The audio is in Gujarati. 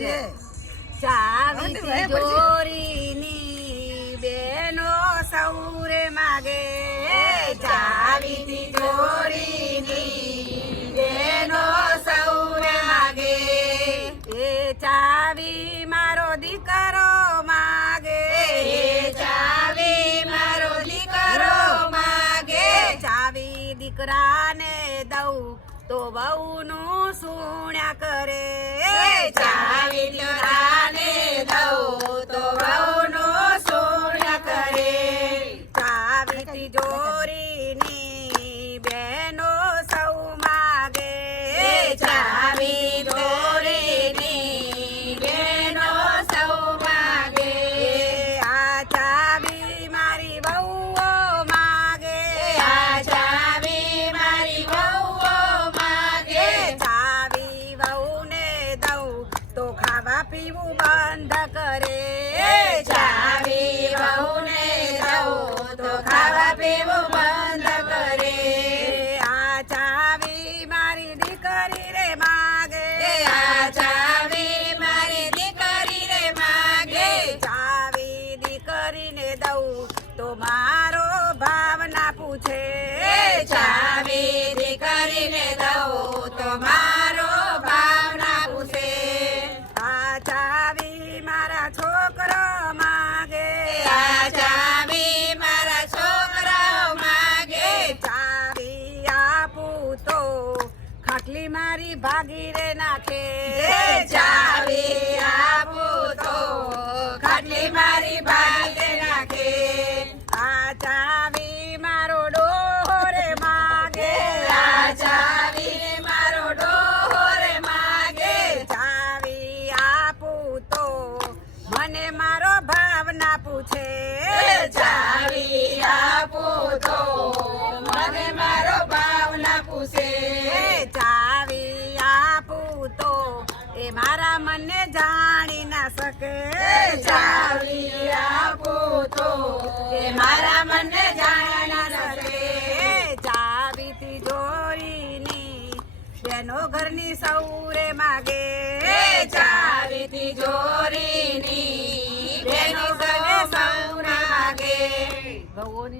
છે ચાવી તિજોરીની બેનો સૌરે માગે ચાવી તિજોરીની બેનો સૌરે માગે એ ચાવી મારો દીકરો માગે ચાવી મારો દીકરો માગે ચાવી દીકરાને દઉં તો વહુનું સુણ્યા કરે ચાવી દીકરાને દઉં તો વહુનું સુણ્યા કરે ચાવી તિજોરીની બેનો સૌ માગે ચાવી તિજોરીની બેનો સૌ માગે આ ચાવી મારી વહુઓ માગે આ ચાવી મારી વહુઓ માગે ચાવી વહુને દઉં તો ખાવા પીવું બંધ કરે ચાવી વહુને દઉં તો ખાવા પીવું બંધ કરે આ ચાવી મારી દીકરી રે માગે આ ચાવી મારી દીકરી રે માગે ચાવી દીકરીને દઉં તો મારો ભાવના પૂછે ચાવી દીકરીને દઉં તો મારો ભાવના પૂછે આ ચાવી મારા છોકરો માગે આ ચાવી મારા છોકરા માગે ચાવી આપું તો ખાટલી મારી ભાગી રે નાખે ચાવી આપું તો ખાટલી મારી ભાગી નાખે આ ચાવી મારો ડોરે માગે આ ચાવી મારો ડોરે માગે ચાવી આપું તો મને મારો ભાવના પૂછે ચાવી આપું તો મને મારો ભાવના પૂછે ચાવી આપું તો એ મારા મને જાણી ના શકે ચાવી આપું તો એ મારા મને જાણી ના શકે ચાવી તિજોરીની બેનો ઘરની સૌરે માગે ચાવી તિજોરીની બેનો ઘરે સૌરે માગે ભગવાન